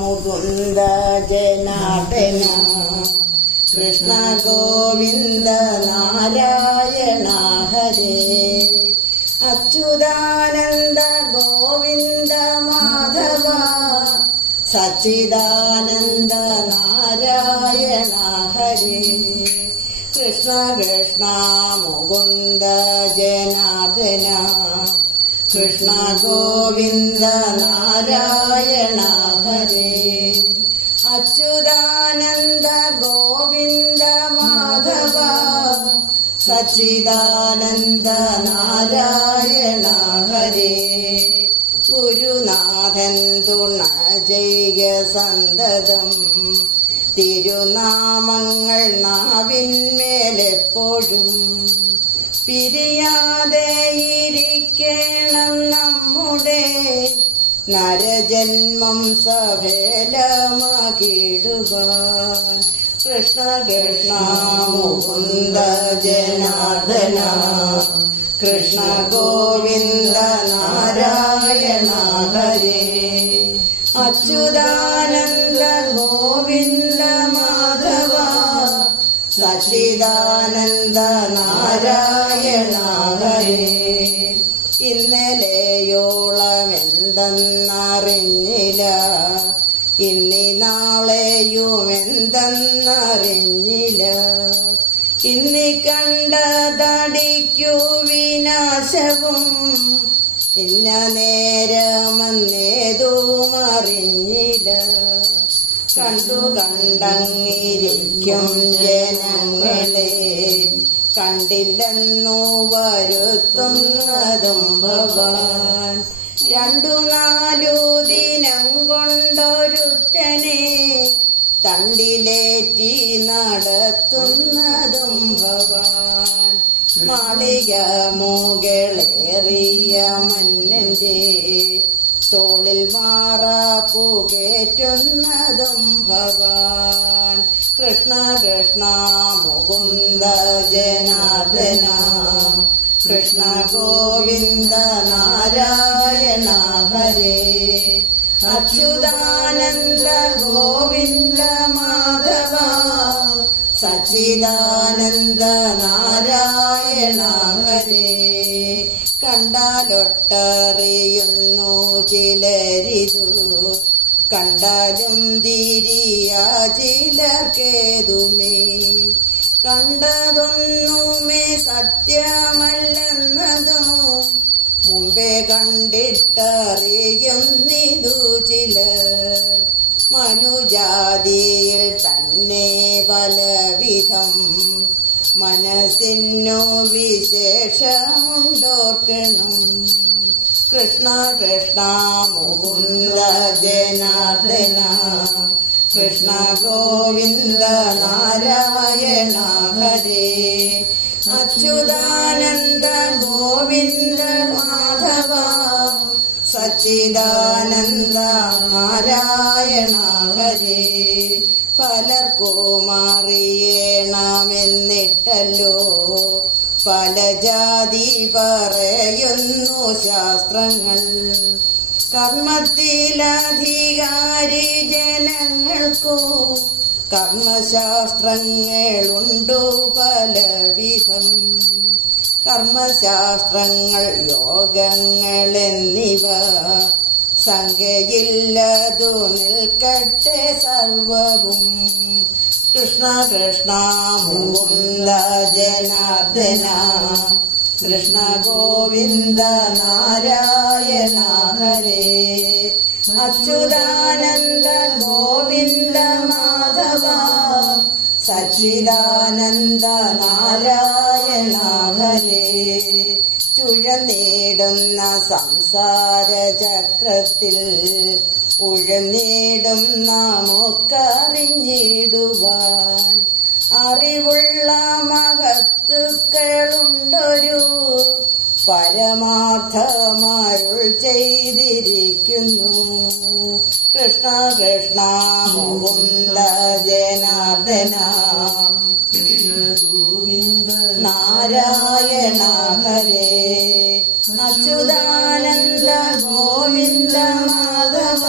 മുകുന്ദ ജനാർദ്ദന കൃഷ്ണ ഗോവിന്ദ നാരായണ ഹരേ അച്യുതാനന്ദ ഗോവിന്ദ മാധവ സച്ചിദാനന്ദ നാരായണ ഹരേ കൃഷ്ണ കൃഷ്ണ മുകുന്ദ ജനാർദ്ദന കൃഷ്ണ ഗോവിന്ദ നാരായണ ഹരേ അച്യുതാനന്ദ ഗോവിന്ദ മാധവ സച്ചിദാനന്ദ നാരായണ ഹരേ ഗുരുനാഥൻ തുണ ജയ സന്തതം തിരുനാമങ്ങൾ നാവിന്മേലെപ്പോഴും പിരിയാതെ ഇരിക്കണം നമ്മുടെ നരജന്മം സഫലമാക്കിടുവാൻ കൃഷ്ണ കൃഷ്ണ മുകുന്ദ ജനാർദ്ദന കൃഷ്ണ ഗോവിന്ദ നാരായണ ഹരേ അച്യുതാനന്ദ ഗോവിന്ദ മാധവ സച്ചിദാനന്ദ നാരായണ ഹരേ ഇന്നലെയോളം എന്തെന്നറിഞ്ഞില്ല ഇന്നി നാളെയും എന്തെന്നറിഞ്ഞില്ല ഇന്നി കണ്ടതടിക്കു വിനാശവും ഇന്ന നേരമെന്നേതും അറിഞ്ഞില്ല കണ്ടു കണ്ടങ്ങിരിക്കും ജനങ്ങളെ കണ്ടില്ലെന്നു വരുത്തുന്നതും ഭഗവാൻ 2-4 ദിനം കൊണ്ടൊരുത്തനെ തണ്ടിലേറ്റി നടത്തുന്നതും ഭഗവാൻ മാളിക മുകളേറിയ മന്നന്റെ തോളിൽ മാറാപ്പു കേറ്റുന്നതും ഭഗവാൻ കൃഷ്ണ കൃഷ്ണ മുകുന്ദ ജനാർദ്ദന കൃഷ്ണ ഗോവിന്ദ നാരായണ ഹരേ അച്യുതാനന്ദ ഗോവിന്ദ മാധവ സച്ചിദാനന്ദ നാരായണ ഹരേ കണ്ടാലൊട്ടറിയുന്നു ചിലരിതു കണ്ടാലും തിരിയ ചിലർക്കേതുമേ കണ്ടതൊന്നുമേ സത്യമല്ലെന്നതും മുമ്പേ കണ്ടിട്ടറിയുന്നിതു ചിലർ മനുജാതിയിൽ തന്നെ പലവിധം മനസ്സിനു വിശേഷമുണ്ടോർക്കണം കൃഷ്ണ കൃഷ്ണ മുകുന്ദ ജനാർദ്ദന കൃഷ്ണ ഗോവിന്ദ നാരായണ ഹരേ അച്യുതാനന്ദ ഗോവിന്ദ മാധവ സച്ചിദാനന്ദ നാരായണ ഹരേ പലർക്കും അറിയണമെന്നിട്ടല്ലോ പല ജാതി പറയുന്നു ശാസ്ത്രങ്ങൾ കർമ്മത്തിലധികാരി ജനങ്ങൾക്കു കർമ്മശാസ്ത്രങ്ങളുണ്ടു പലവിധം കർമ്മശാസ്ത്രങ്ങൾ യോഗങ്ങൾ എന്നിവ സംഖ്യയില്ലതു നിൽക്കട്ടെ സർവവും കൃഷ്ണ കൃഷ്ണ മുകുന്ദ ജനാർദ്ദന കൃഷ്ണ ഗോവിന്ദ നാരായണ ഹരേ അച്യുതാനന്ദ ഗോവിന്ദ മാധവ സച്ചിദാനന്ദ നാരായണ ഹരേ ചുഴനേടുന്ന സംസാര ചക്രത്തിൽ ഉഴനേടും നമുക്കറിഞ്ഞിടുവാൻ അറിവുള്ള മഹത്തുക്കളുണ്ടൊരു പരമാർത്ഥമരുൾ ചെയ്തിരിക്കുന്നു കൃഷ്ണ കൃഷ്ണ മുകുന്ദ ജനാർദ്ദന നാരായണ ഹരേ അച്യുതാനന്ദ ഗോവിന്ദ മാധവ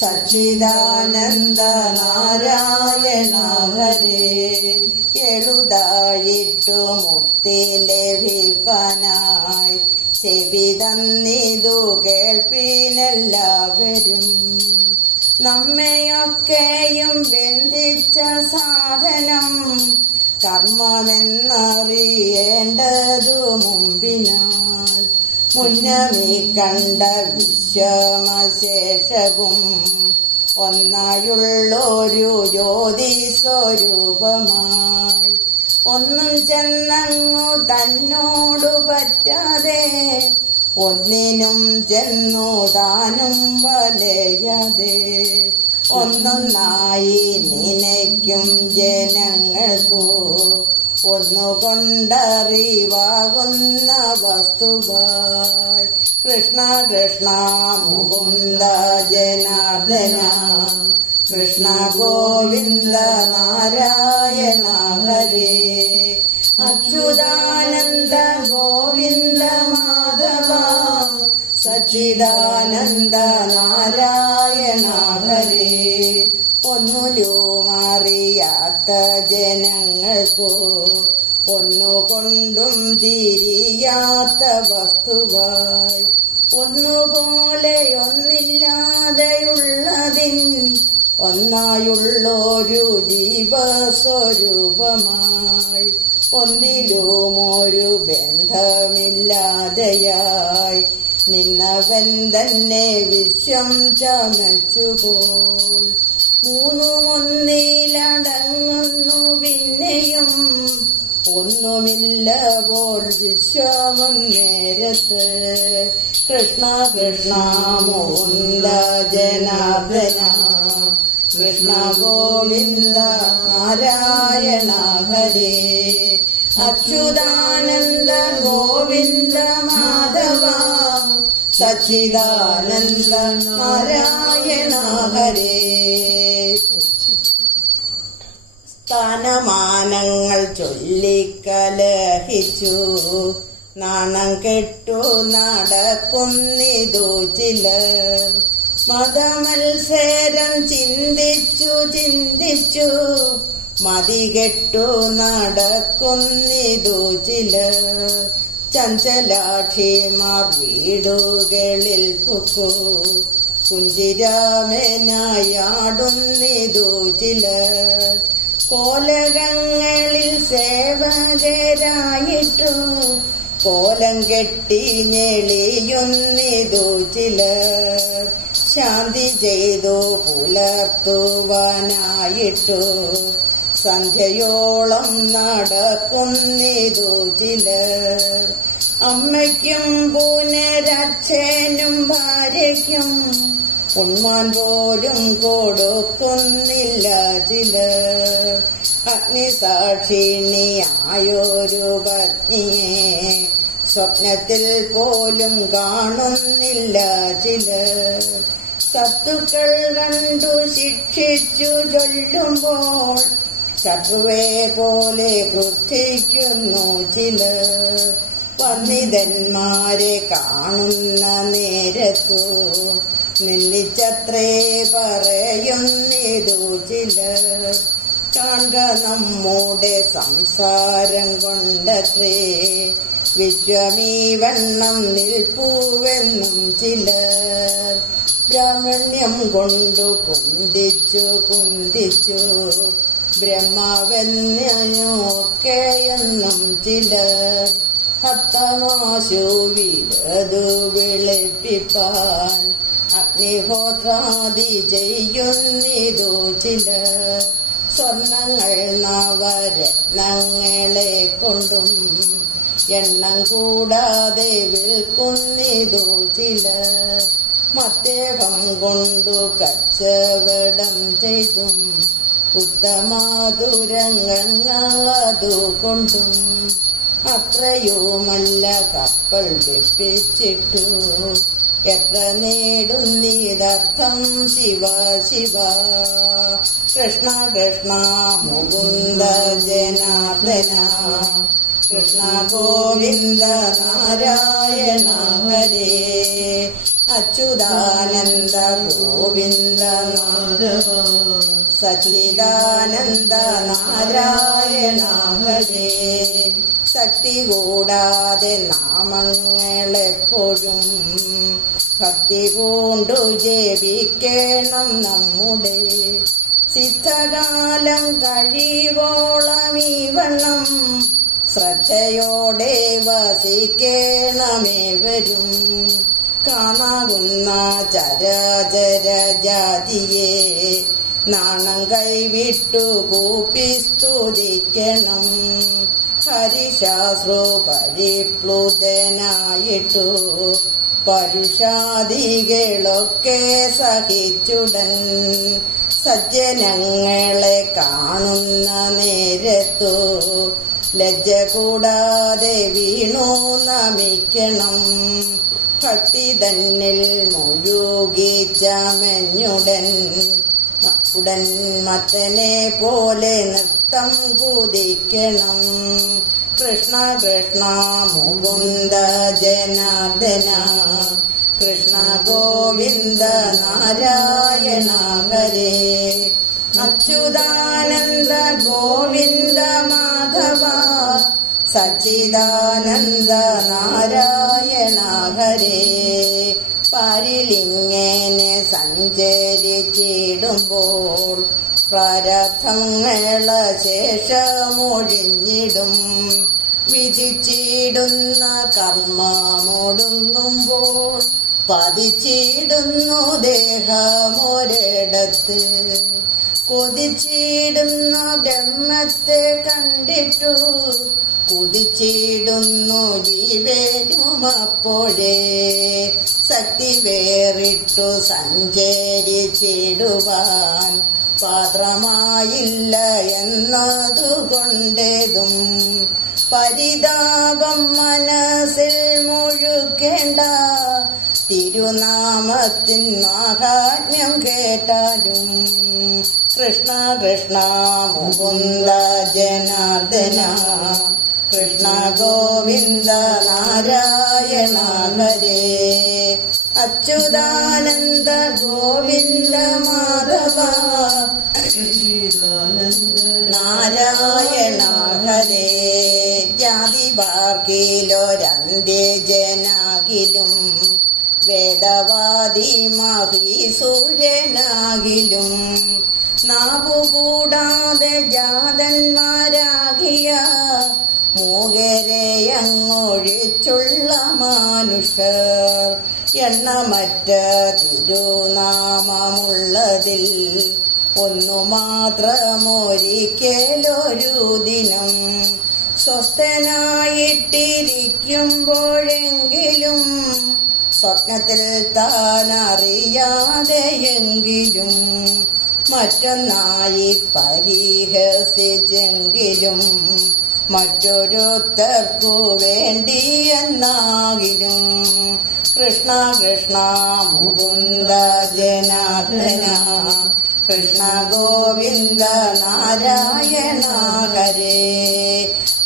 സച്ചിദാനന്ദ നാരായണ ഹരേ. എഴുതായിട്ടു മുക്തി ലഭിപ്പാനായി ചെവി തന്നിതു കേൾപ്പീനെല്ലാവരും. നമ്മയൊക്കെയും ബന്ധിച്ച സാധനം കർമ്മമെന്നറിയേണ്ടതു മുമ്പിനാൽ. മുന്നമീ കണ്ട വിശ്വമശേഷവും ഒന്നായുള്ളൊരു ജ്യോതി സ്വരൂപമായി. ഒന്നും ചെന്നങ്ങു തന്നോടു പറ്റാതെ ഒന്നിനും ചെന്നു താനും വലയാതെ ഒന്നൊന്നായി നനയ്ക്കും ജനങ്ങൾക്കു ഒന്നുകൊണ്ടറിവാകുന്ന വസ്തുവായി. കൃഷ്ണ കൃഷ്ണ മുകുന്ദ ജനാർദ്ദന കൃഷ്ണ ഗോവിന്ദ നാരായണ ഹരേ. അച്യുതാനന്ദ ഗോവിന്ദ മാധവ സച്ചിദാനന്ദ നാരായണ ഹരേ. ഒന്നുലുമറിയാത്ത ജനങ്ങൾക്കു ഒന്നുകൊണ്ടും തിരിയാത്ത വസ്തുവായി. ഒന്നുപോലെ ഒന്നില്ലാതെയുള്ളതിൻ ഒന്നായുള്ളൊരു ജീവസ്വരൂപമായി. ഒന്നിലുമൊരു ബന്ധമില്ലാതെയായി നിന്നവൻ തന്നെ വിശ്വം ചമച്ചുപോൾ. മൂന്നുമൊന്നിലടങ്ങുന്നു പിന്നെയും ഒന്നുമില്ല പോൽ വിശ്വമൊന്നേരത്ത്. കൃഷ്ണ കൃഷ്ണ മുകുന്ദ ജനാർദ്ദന കൃഷ്ണ ഗോവിന്ദ നാരായണ ഹരേ. അച്യുതാനന്ദ ഗോവിന്ദ മാധവ സച്ചിദാനന്ദ നാരായണ ഹരേ. സ്ഥാനമാനങ്ങൾ ചൊല്ലിക്കലഹിച്ചു നാണം കെട്ടു നടക്കുന്നിതു ചിലർ. മതമത്സരം ചിന്തിച്ചു മതികെട്ടു നടക്കുന്നിതു ചിലർ. ചഞ്ചലാക്ഷിമാർ വീടുകളിൽ പുക്കു കുഞ്ചിരാമനായാടുന്നിതു ചിലർ. കോലകങ്ങളിൽ സേവകരായിട്ടു കോലം കെട്ടി ഞെളിയുന്നിതു ചിലർ. ശാന്തി ചെയ്തു പുലർത്തുവാനായിട്ടു സന്ധ്യയോളം നടക്കുന്നിതു ചിലർ. അമ്മയ്ക്കും പുനരച്ഛനും ഭാര്യയ്ക്കും ഉണ്മാൻ പോലും കൊടുക്കുന്നില്ല ചിലർ. അഗ്നിസാക്ഷിണിയായൊരു പത്നിയെ സ്വപ്നത്തിൽ പോലും കാണുന്നില്ല ചിലർ. ശത്രുക്കൾ കണ്ടു ശിക്ഷിച്ചു ചൊല്ലുമ്പോൾ ശത്രുവെ പോലെ ക്രുദ്ധിക്കുന്നു ചിലർ. വന്ദിതന്മാരെ കാണുന്ന നേരത്തു നിന്ദിച്ചത്രേ പറയുന്നിതു ചിലർ. കാണുക നമ്മുടെ സംസാരം കൊണ്ടത്രേ വിശ്വമീ വണ്ണം നിൽപ്പുവെന്നും ചിലർ. ബ്രാഹ്മണ്യം കൊണ്ടു കുന്തിച്ചു ബ്രഹ്മാവെന്നൊക്കെയെന്നും ചിലർ. ഹത്തമാശു വിരതു വിളിപ്പിപ്പാൻ അഗ്നിഹോത്രാദി ചെയ്യുന്നിതു ചിലർ. സ്വർണങ്ങൾ നവരത്നങ്ങളെ കൊണ്ടും എണ്ണം കൂടാതെ വിൽക്കുന്നിതു ചിലർ. മത്തേപം കൊണ്ടു കച്ചവടം ചെയ്തും ഉത്തമാതുരംഗങ്ങളതു കൊണ്ടും അത്രയുമല്ല കപ്പൽ വെപ്പിച്ചിട്ടു എത്ര നേടുന്നീതർത്ഥം ശിവ ശിവ. കൃഷ്ണ കൃഷ്ണ മുകുന്ദ ജനാർദ്ദന കൃഷ്ണ ഗോവിന്ദ നാരായണ ഹരേ. അച്യുതാനന്ദ ഗോവിന്ദ മാധവ സച്ചിദാനന്ദ നാരായണ ഹരേ. ശക്തി കൂടാതെ നാമങ്ങളെപ്പോഴും ഭക്തി കൊണ്ടു ജപിക്കണം നമ്മുടെ. സിദ്ധകാലം കഴിവോളം ഈ വണ്ണം ശ്രദ്ധയോടെ വസിക്കണമേവരും. കാണാവുന്ന ചരാചര ജാതിയെ നാണം കൈവിട്ടു കൂപ്പി സ്തുതിക്കണം. ഹരിശാസ്ത്രോ പരിപ്ലുതനായിട്ടു പരുഷാദികളൊക്കെ സഹിച്ചുടൻ സജ്ജനങ്ങളെ കാണുന്ന നേരത്തു ലജ്ജ കൂടാതെ വീണു നമിക്കണം. ഭക്തി തന്നിൽ മുഴുകിച്ചമഞ്ഞുടൻ മത്തനെ പോലെ നൃത്തം കുതിക്കണം. കൃഷ്ണ കൃഷ്ണ മുകുന്ദ ജനാർദ്ദന കൃഷ്ണ ഗോവിന്ദ നാരായണ ഹരേ. അച്യുതാനന്ദ ഗോവിന്ദ മാധവ സച്ചിദാനന്ദ നാരായണ ഹരേ. പാരിലിങ്ങനെ സഞ്ചരിച്ചിടുമ്പോൾ പ്രാരബ്ധങ്ങള ശേഷമൊഴിഞ്ഞിടും. വിധിച്ചിടുന്ന കർമ്മമൊടുങ്ങുമ്പോൾ പതിച്ചിടുന്നു ദേഹമൊരിടത്ത്. കൊതിച്ചിടുന്ന ബ്രഹ്മത്തെ കണ്ടിട്ടു കുതിച്ചിടുന്നു ജീവനുമപ്പോഴേ. ശക്തി വേറിട്ടു സഞ്ചരിച്ചിടുവാൻ പാത്രമായില്ല എന്നതുകൊണ്ടേതും പരിതാപം മനസ്സിൽ മുഴുക്കേണ്ട. തിരുനാമത്തിൻ മാഹാത്മ്യം കേട്ടാലും കൃഷ്ണ കൃഷ്ണ മുകുന്ദ ജനാർദ്ദന കൃഷ്ണ ഗോവിന്ദ നാരായണ ഹരേ. അച്യുതാനന്ദ ഗോവിന്ദ മാധവ നാരായണ ഹരേ. ജാതി പാർക്കിലൊരന്ത്യജനാകിലും വേദവാദി മഹീസൂരനാകിലും നാവുകൂടാതെ ജാതന്മാരാകിയ മൂകരെ അങ്ങൊഴിച്ചുള്ള മാനുഷർ എണ്ണമറ്റ തിരുനാമമുള്ളതിൽ ഒന്നു മാത്രമൊരിക്കലൊരു ദിനം സ്വസ്ഥനായിട്ടിരിക്കുമ്പോഴെങ്കിലും സ്വപ്നത്തിൽ താൻ അറിയാതെയെങ്കിലും മറ്റൊന്നായി പരിഹസിച്ചെങ്കിലും മറ്റൊരുത്തർക്കു വേണ്ടിയെന്നാകിലും കൃഷ്ണ കൃഷ്ണ മുകുന്ദ ജനാർദ്ദന കൃഷ്ണ ഗോവിന്ദ നാരായണ ഹരേ.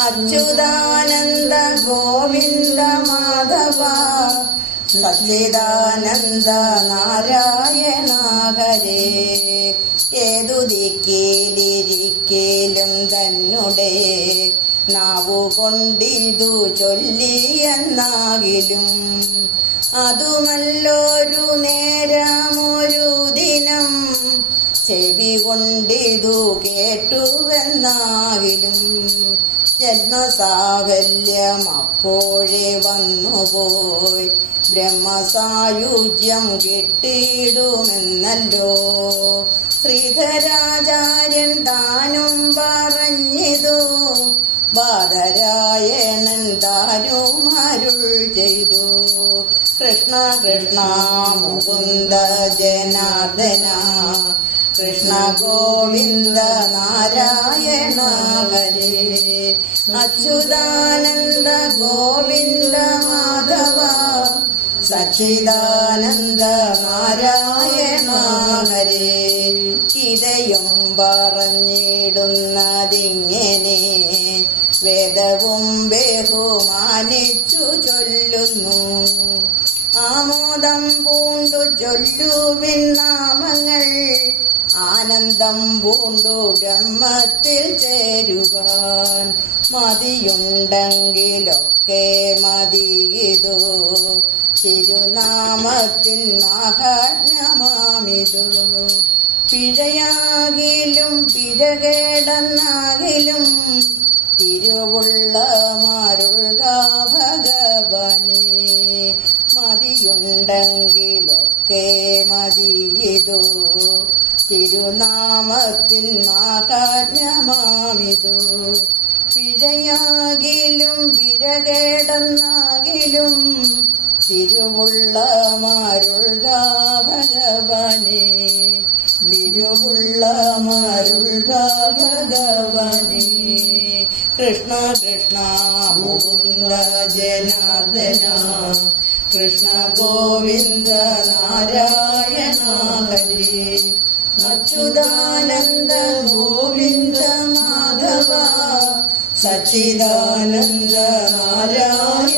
അച്യുതാനന്ദ ഗോവിന്ദ മാധവ സച്ചിദാനന്ദ നാരായണ ഹരേ. ഏതു ദിക്കിലിരിക്കലും തന്നെ നാവുകൊണ്ടിതു ചൊല്ലിയെന്നാകിലും അതുമല്ലൊരു നേരമൊരു ദിനം ചെവി കൊണ്ടിതു കേട്ടുവെന്നാകിലും ജന്മസാഫല്യം അപ്പോഴേ വന്നുപോയി ബ്രഹ്മസായുജ്യം കിട്ടിയിടുമെന്നല്ലോ ശ്രീധരാചാര്യൻ താനും പറഞ്ഞിതു. ബാദരായണൻ താനും അരുൾ ചെയ്തു. കൃഷ്ണ കൃഷ്ണ മുകുന്ദ ജനാർദ്ദന കൃഷ്ണ ഗോവിന്ദ നാരായണ ഹരേ. അച്യുതാനന്ദ ഗോവിന്ദ മാധവ സച്ചിദാനന്ദ നാരായണ ഹരേ. ഇതയും പറഞ്ഞിടുന്നതിങ്ങനെ വേദവും ബഹുമാനിച്ചു ചൊല്ലുന്നു. ആമോദം പൂണ്ടു ചൊല്ലുവിൻ നാമങ്ങൾ ആനന്ദം പൂണ്ടു ബ്രഹ്മത്തിൽ ചേരുവാൻ മതിയുണ്ടെങ്കിലൊക്കെ മതിയിതു തിരുനാമത്തിൻ മഹാത്മ്യമാമിതു പിഴയാകിലും പിഴകേടന്നാകിലും തിരുവുള്ളമാരുൾക ഭഗവാനേ മതിയുണ്ടെങ്കിലൊക്കെ മതിയിതു തിരുനാമത്തിൻ മഹാത്മ്യമാമിതു പിഴയാകിലും പിഴകേടന്നാകിലും തിരുവുള്ളമാരുൾക ഭഗവാനേ തിരുവുള്ളമാരുൾക ഭഗവാനേ കൃഷ്ണ കൃഷ്ണ മുകുന്ദ ജനാർദ്ദന കൃഷ്ണ ഗോവിന്ദ നാരായണ ഹരേ അച്യുതാനന്ദ ഗോവിന്ദ മാധവ സച്ചിദാനന്ദ നാരായണ